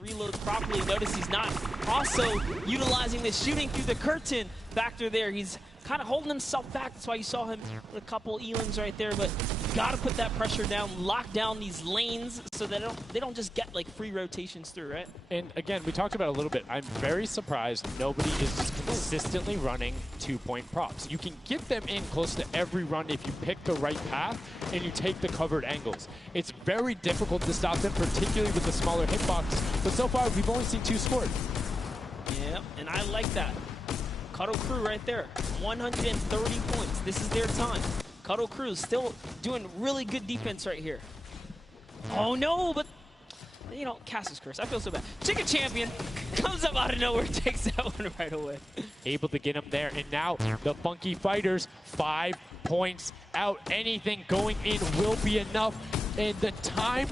Reloads properly. Notice he's not also utilizing the shooting through the curtain factor there. He's kind of holding himself back. That's why you saw him with a couple Elings right there. But got to put that pressure down, lock down these lanes so that they don't just get like free rotations through, right? And again, we talked about it a little bit. I'm very surprised nobody is just consistently running 2-point props. You can get them in close to every run if you pick the right path and you take the covered angles. It's very difficult to stop them, particularly with the smaller hitbox. But so far, we've only seen 2 scored. Yeah, and I like that. Cuddle Crew right there, 130 points. This is their time. Cuddle Crew still doing really good defense right here. Oh no, but you know, Cass's curse. I feel so bad. Chicken Champion comes up out of nowhere, takes that one right away. Able to get him there, and now the Funky Fighters, 5 points out. Anything going in will be enough, and the time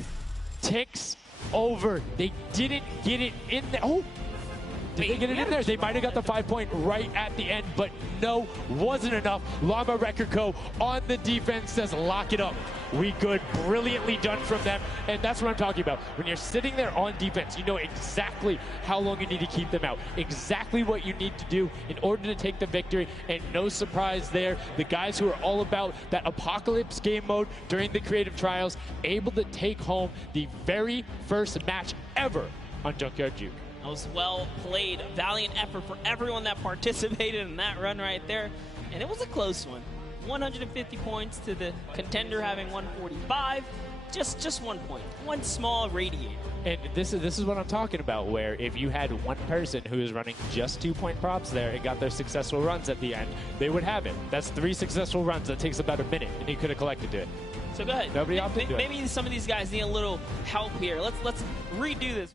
ticks over. They didn't get it in there. Oh! Did they get it in there? They might have got the 5-point right at the end, but no, wasn't enough. Llama Record Co. on the defense says, lock it up. We good. Brilliantly done from them. And that's what I'm talking about. When you're sitting there on defense, you know exactly how long you need to keep them out. Exactly what you need to do in order to take the victory. And no surprise there, the guys who are all about that apocalypse game mode during the creative trials, able to take home the very first match ever on Junkyard Juke. That was well played. Valiant effort for everyone that participated in that run right there. And it was a close one. 150 points to the contender having 145. Just 1 point. One small radiator. And this is what I'm talking about, where if you had one person who is running just 2-point props there and got their successful runs at the end, they would have it. That's 3 successful runs. That takes about a minute, and he could have collected it. So go ahead. Nobody opted to do it. Maybe some of these guys need a little help here. Let's redo this.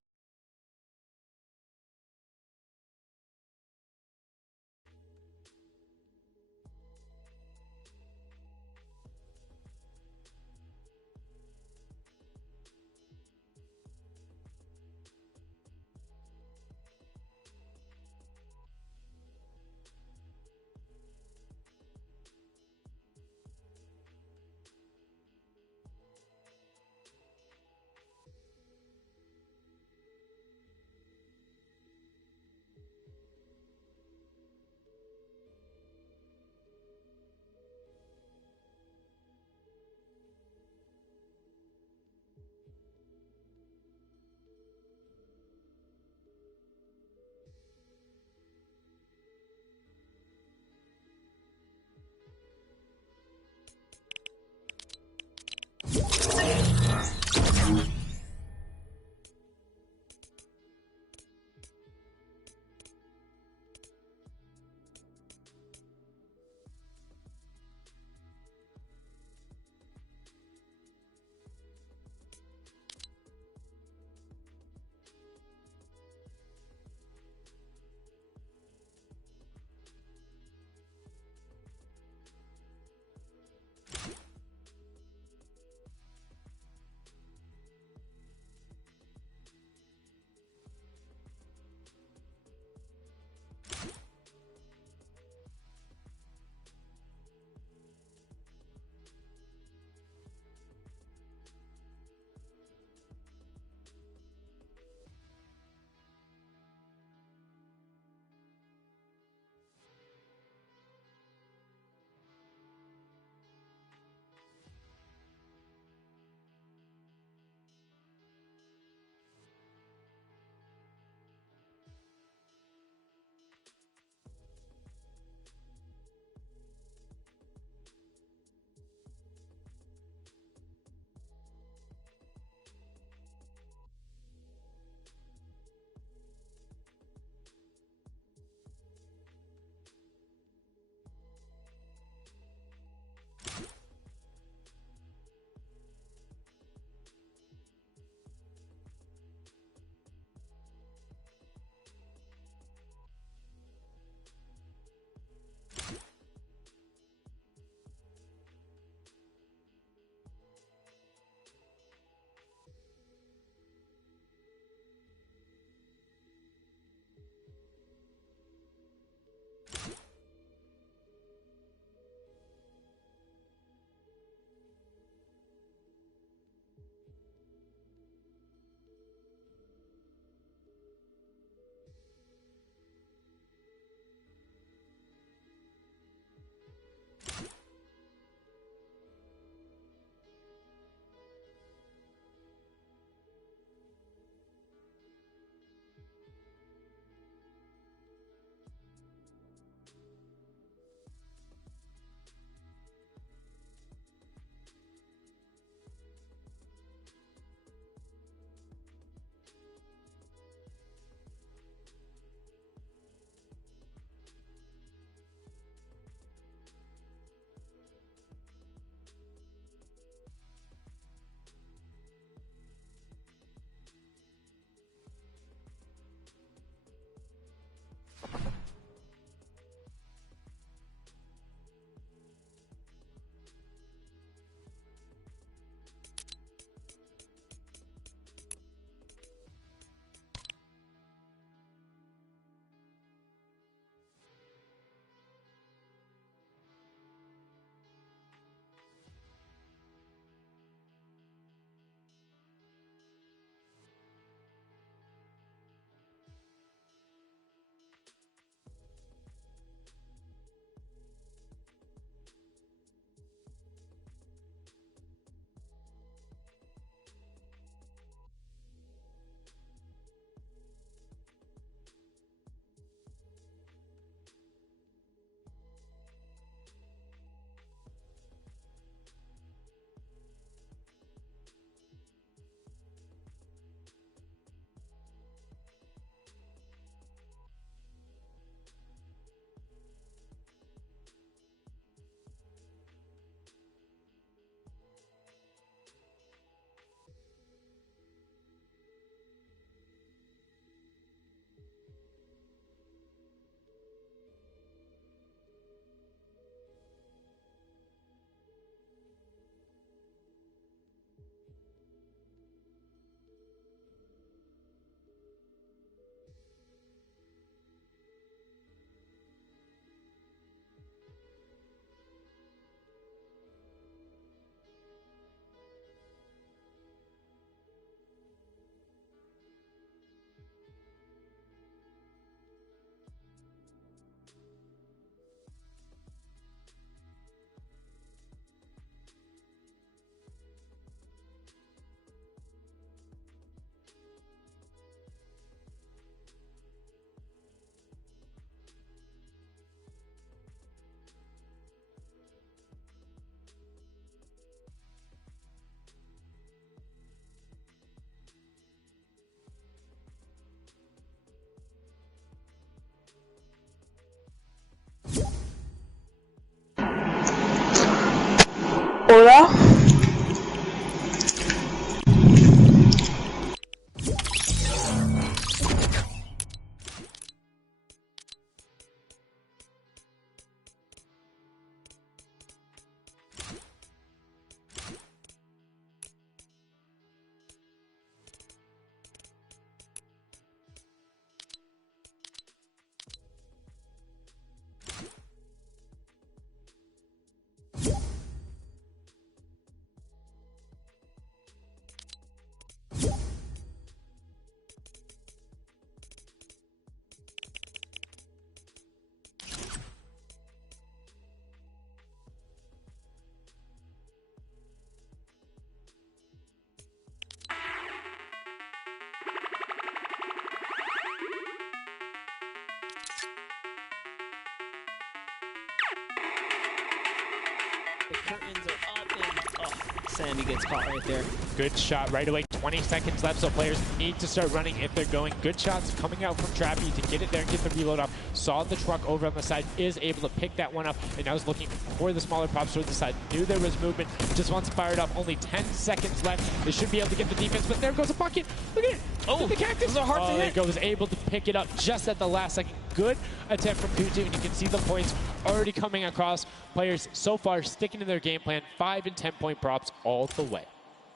The curtains are up, and oh, Sammy gets caught right there. Good shot right away. 20 seconds left, so players need to start running if they're going. Good shots coming out from Trappy to get it there and get the reload off. Saw the truck over on the side, is able to pick that one up, and now is looking for the smaller props toward the side. Knew there was movement, just wants to fire it up. Only 10 seconds left. They should be able to get the defense, but there goes a bucket. Look at it. Oh, the cactus. those are hard to hit. There it goes, able to pick it up just at the last second. Good attempt from Kutu, and you can see the points already coming across. Players so far sticking to their game plan. 5 and 10 point props all the way.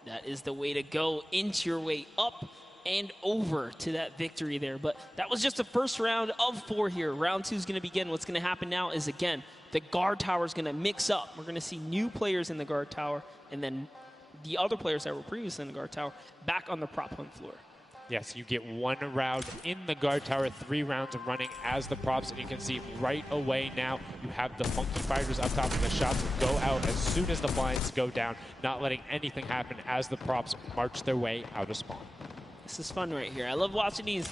That is the way to go. Inch your way up and over to that victory there. But that was just the first round of 4 here. Round 2 is going to begin. What's going to happen now is, again, the guard tower is going to mix up. We're going to see new players in the guard tower, and then the other players that were previously in the guard tower back on the prop hunt floor. Yes, you get 1 round in the guard tower, 3 rounds of running as the props, and you can see right away now you have the Funky Fighters up top, and the shots go out as soon as the blinds go down, not letting anything happen as the props march their way out of spawn. This is fun right here. I love watching these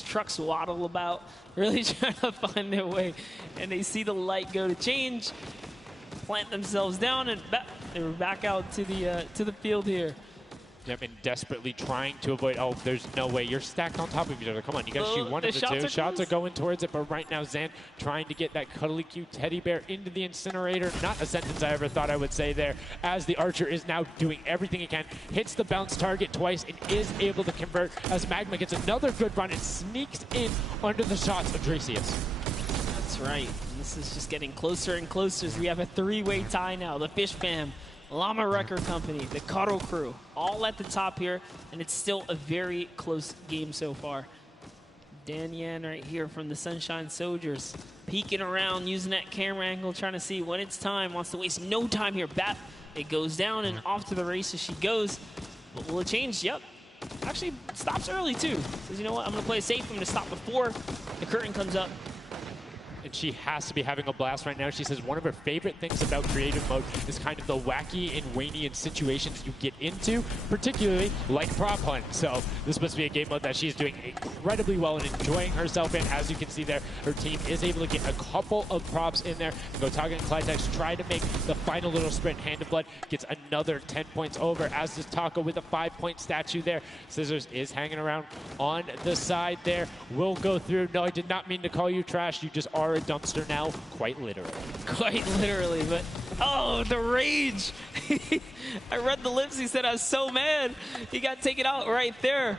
trucks waddle about, really trying to find their way, and they see the light go to change, plant themselves down, and they were back out to the field here. Yep, and desperately trying to avoid. Oh, there's no way. You're stacked on top of each other. Come on, you got to shoot one of the two. Shots are going towards it, but right now Zan trying to get that cuddly cute teddy bear into the incinerator. Not a sentence I ever thought I would say there, as the Archer is now doing everything he can. Hits the bounce target twice and is able to convert as Magma gets another good run and sneaks in under the shots of Dracius. That's right. This is just getting closer and closer as we have a 3-way tie now. The Fish Fam, Llama Record Company, the Cuddle Crew, all at the top here, and it's still a very close game so far. Dan Yan right here from the Sunshine Soldiers, peeking around, using that camera angle, trying to see when it's time, wants to waste no time here. Bat, it goes down, and off to the races she goes. But will it change? Yep. Actually, stops early, too. Says, you know what, I'm going to play it safe. I'm going to stop before the curtain comes up. And she has to be having a blast right now. She says one of her favorite things about creative mode is kind of the wacky and Waynian situations you get into, particularly like prop hunt. So this must be a game mode that she's doing incredibly well and enjoying herself in. As you can see there, her team is able to get a couple of props in there. Gotaga and Clydex try to make the final little sprint. Hand of Blood gets another 10 points over, as does Taco with a 5-point statue there. Scissors is hanging around on the side there. Will go through. No, I did not mean to call you trash. You just are a dumpster now, quite literally. Quite literally, but oh, the rage. I read the lips. He said, I was so mad. He got taken out right there.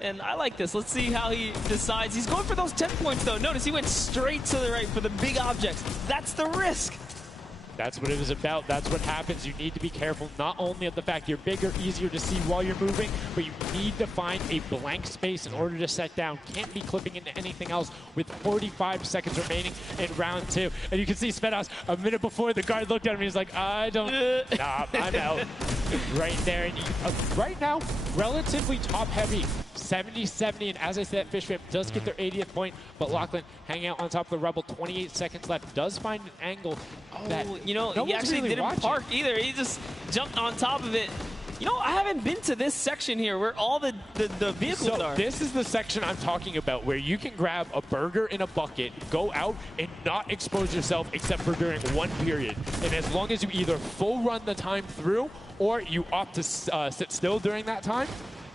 And I like this. Let's see how he decides. He's going for those 10 points, though. Notice he went straight to the right for the big objects. That's the risk. That's what it was about. That's what happens. You need to be careful not only of the fact you're bigger, easier to see while you're moving, but you need to find a blank space in order to set down. Can't be clipping into anything else with 45 seconds remaining in round 2. And you can see Svetos a minute before the guard looked at him. He's like, I don't, nah, I'm out. Right there. And right now, relatively top heavy. 70-70, and as I said, Fish Whip does get their 80th point, but Lachlan hanging out on top of the Rebel, 28 seconds left, does find an angle that you know, no he actually really didn't watching. park either. He just jumped on top of it. You know, I haven't been to this section here where all the vehicles are. This is the section I'm talking about, where you can grab a burger in a bucket, go out, and not expose yourself except for during one period. And as long as you either full run the time through, or you opt to sit still during that time,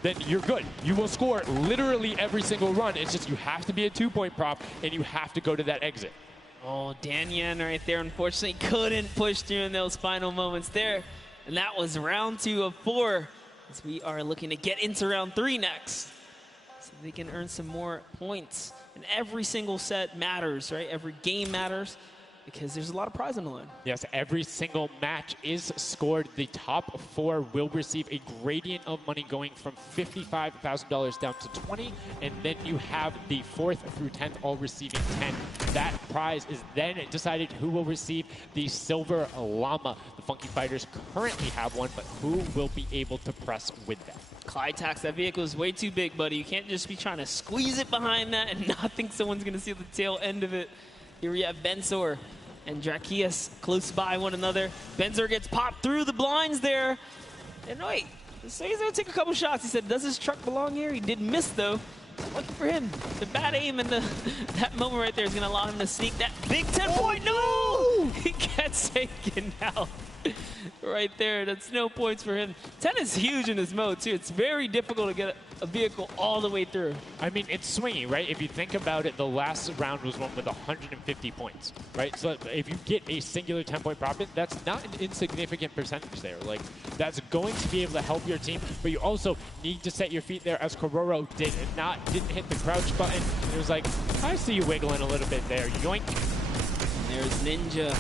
then you're good. You will score literally every single run. It's just you have to be a 2-point prop, and you have to go to that exit. Oh, Dan Yan right there, unfortunately, couldn't push through in those final moments there. And that was round 2 of 4, as we are looking to get into round 3 next. So they can earn some more points. And every single set matters, right? Every game matters, because there's a lot of prize on the line. Yes, every single match is scored. The top 4 will receive a gradient of money going from $55,000 down to 20, and then you have the 4th through 10th all receiving 10. That prize is then decided who will receive the Silver Llama. The Funky Fighters currently have one, but who will be able to press with them? Clyde tax, that vehicle is way too big, buddy. You can't just be trying to squeeze it behind that and not think someone's going to see the tail end of it. Here we have Bensor and Dracius close by one another. Bensor gets popped through the blinds there. And wait, so he's going to take a couple shots. He said, does this truck belong here? He did miss, though. Lucky for him. The bad aim and that moment right there is going to allow him to sneak that big 10-point. No! He gets That's taken out right there. That's no points for him. 10 is huge in this mode, too. It's very difficult to get a vehicle all the way through. I mean, it's swingy, right? If you think about it, the last round was one with 150 points, right? So if you get a singular 10-point profit, that's not an insignificant percentage there. Like, that's going to be able to help your team, but you also need to set your feet there, as Kororo didn't hit the crouch button. It was like, I see you wiggling a little bit there. Yoink. And there's Ninja,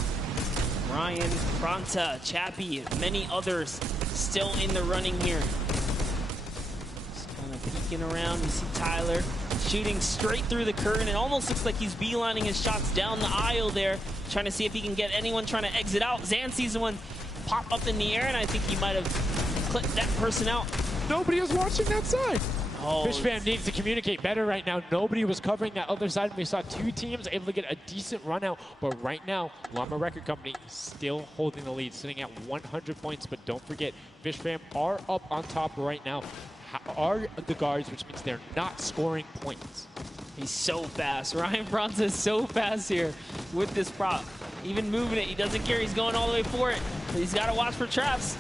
Ryan, Pronta, Chappie, many others still in the running here. Just kind of peeking around. You see Tyler shooting straight through the curtain. It almost looks like he's beelining his shots down the aisle there, trying to see if he can get anyone trying to exit out. Zan sees one pop up in the air, and I think he might have clipped that person out. Nobody is watching that side. Oh, Fish Fam needs to communicate better right now. Nobody was covering that other side. We saw two teams able to get a decent run out, but right now, Llama Record Company still holding the lead, sitting at 100 points. But don't forget, Fish Fam are up on top right now, are the guards, which means they're not scoring points. He's so fast. Ryan Pronta is so fast here with this prop. Even moving it, he doesn't care. He's going all the way for it, but he's got to watch for traps.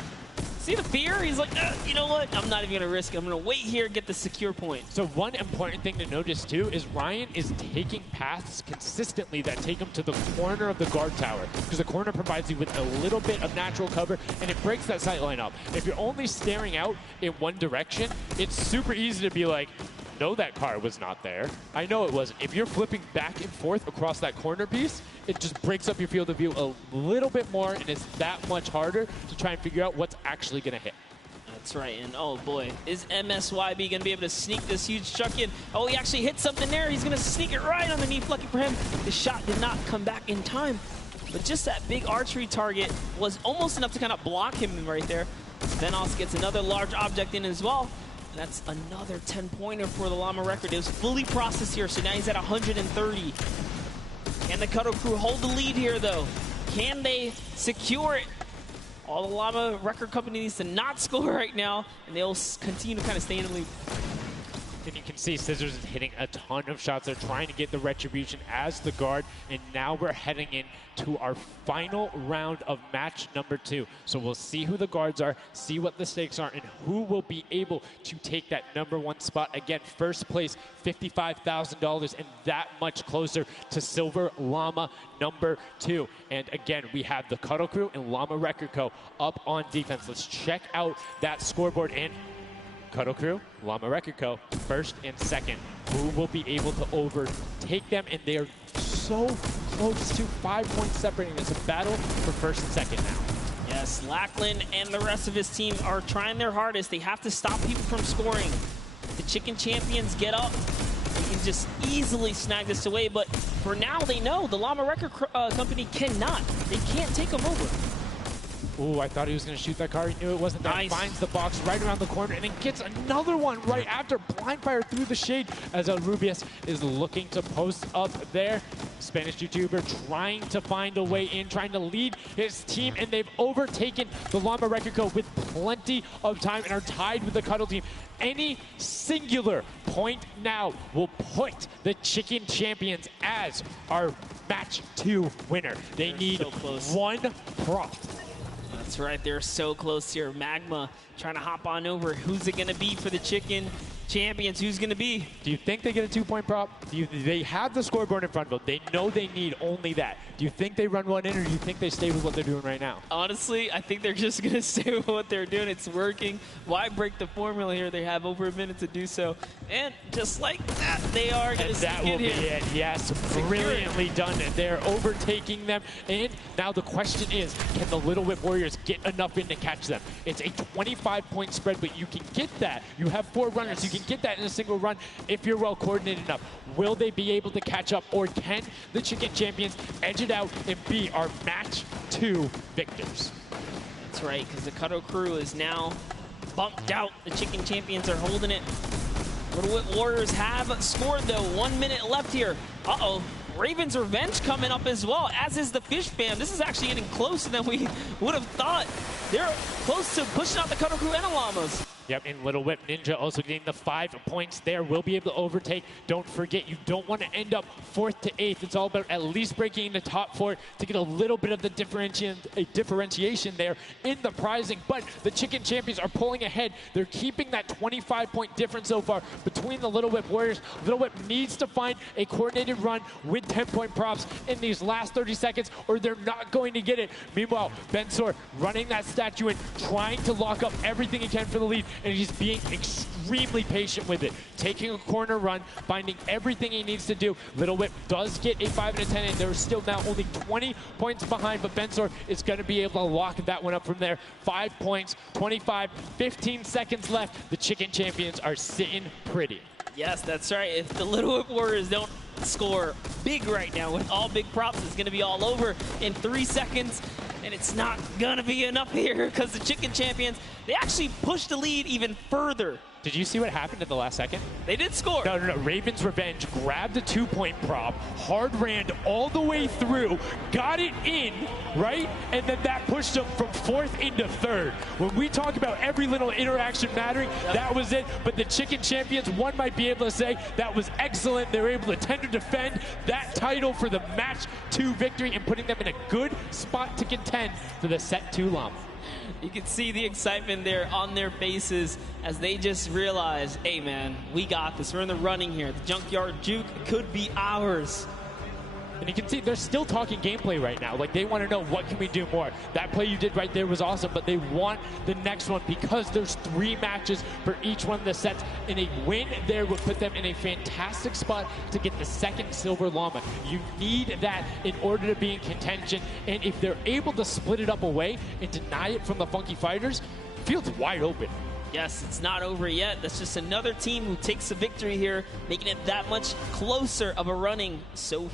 See the fear? He's like, you know what? I'm not even going to risk it. I'm going to wait here, get the secure point. So one important thing to notice, too, is Ryan is taking paths consistently that take him to the corner of the guard tower, because the corner provides you with a little bit of natural cover, and it breaks that sight line up. If you're only staring out in one direction, it's super easy to be like, no, that car was not there. I know it wasn't. If you're flipping back and forth across that corner piece, it just breaks up your field of view a little bit more, and it's that much harder to try and figure out what's actually going to hit. That's right, and oh boy, is MSYB going to be able to sneak this huge chuck in? Oh, he actually hit something there. He's going to sneak it right underneath. Lucky for him, the shot did not come back in time, but just that big archery target was almost enough to kind of block him right there. Venos gets another large object in as well. That's another 10-pointer for the Llama Record. It was fully processed here, so now he's at 130. Can the Cuddle Crew hold the lead here, though? Can they secure it? All the Llama Record Company needs to not score right now, and they'll continue to kind of stay in the lead. And you can see Scissors is hitting a ton of shots. They're trying to get the retribution as the guard, and now we're heading in to our final round of match number 2. So we'll see who the guards are, see what the stakes are, and who will be able to take that #1 spot. Again, first place, $55,000, and that much closer to Silver Llama #2. And again, we have the Cuddle Crew and Llama Record Co. up on defense. Let's check out that scoreboard. And Cuddle Crew, Llama Record Co., first and second. Who will be able to overtake them? And they are so close to 5 points separating. It's a battle for first and second now. Yes, Lackland and the rest of his team are trying their hardest. They have to stop people from scoring. The Chicken Champions get up. They can just easily snag this away. But for now, they know the Llama Record Company cannot. They can't take them over. Ooh, I thought he was going to shoot that car. He knew it wasn't there. Nice. Finds the box right around the corner and then gets another one right after. Blind fire through the shade as Rubius is looking to post up there. Spanish YouTuber trying to find a way in, trying to lead his team, and they've overtaken the Llama Record Co. with plenty of time and are tied with the Cuddle team. Any singular point now will put the Chicken Champions as our match 2 winner. They need one prop. That's right, they're so close here. Magma trying to hop on over. Who's it going to be for the Chicken Champions? Who's going to be? Do you think they get a 2-point prop? They have the scoreboard in front of them. They know they need only that. Do you think they run one in, or do you think they stay with what they're doing right now? Honestly, I think they're just going to stay with what they're doing. It's working. Why break the formula here? They have over a minute to do so. And just like that, they are going to sneak that will in be here. it. Yes, brilliantly done. They're overtaking them. And now the question is, can the Little Whip Warriors get enough in to catch them? It's a 25-point spread, but you can get that. You have 4 runners. You can get that in a single run if you're well coordinated enough. Will they be able to catch up, or can the Chicken Champions edge it out and be our match 2 victors? That's right, because the Cuddle Crew is now bumped out. The Chicken Champions are holding it. Little Whip Warriors have scored, though. 1 minute left here. Uh-oh. Raven's Revenge coming up as well, as is the Fish Fam. This is actually getting closer than we would have thought. They're close to pushing out the Cuddle Crew and the Llamas. Yep, and Little Whip Ninja also getting the 5 points there. Will be able to overtake. Don't forget, you don't want to end up 4th to 8th. It's all about at least breaking into top 4 to get a little bit of the differentiation there in the prizing. But the Chicken Champions are pulling ahead. They're keeping that 25-point difference so far between the Little Whip Warriors. Little Whip needs to find a coordinated run with 10-point props in these last 30 seconds, or they're not going to get it. Meanwhile, Bensor running that statue in, trying to lock up everything he can for the lead, and he's being extremely patient with it. Taking a corner run, finding everything he needs to do. Little Whip does get a 5 and a 10, and they're still now only 20 points behind, but Bensor is going to be able to lock that one up from there. 5 points, 25, 15 seconds left. The Chicken Champions are sitting pretty. Yes, that's right. If the Little Whip Warriors don't score big right now with all big props, it's going to be all over in 3 seconds. And it's not going to be enough here because the Chicken Champions, they actually pushed the lead even further. Did you see what happened at the last second? They did score. No. Raven's Revenge grabbed a 2-point prop, hard ran all the way through, got it in, right? And then that pushed them from 4th into 3rd. When we talk about every little interaction mattering, that was it. But the Chicken Champions, one might be able to say that was excellent. They were able to tender defend that title for the match 2 victory and putting them in a good spot to contend for the set 2 llama. You can see the excitement there on their faces as they just realize, hey man, we got this. We're in the running here. The Junkyard Juke could be ours. And you can see they're still talking gameplay right now. Like, they want to know, what can we do more? That play you did right there was awesome, but they want the next one because there's 3 matches for each one of the sets, and a win there would put them in a fantastic spot to get the 2nd Silver Llama. You need that in order to be in contention, and if they're able to split it up away and deny it from the Funky Fighters, field's wide open. Yes, it's not over yet. That's just another team who takes a victory here, making it that much closer of a running so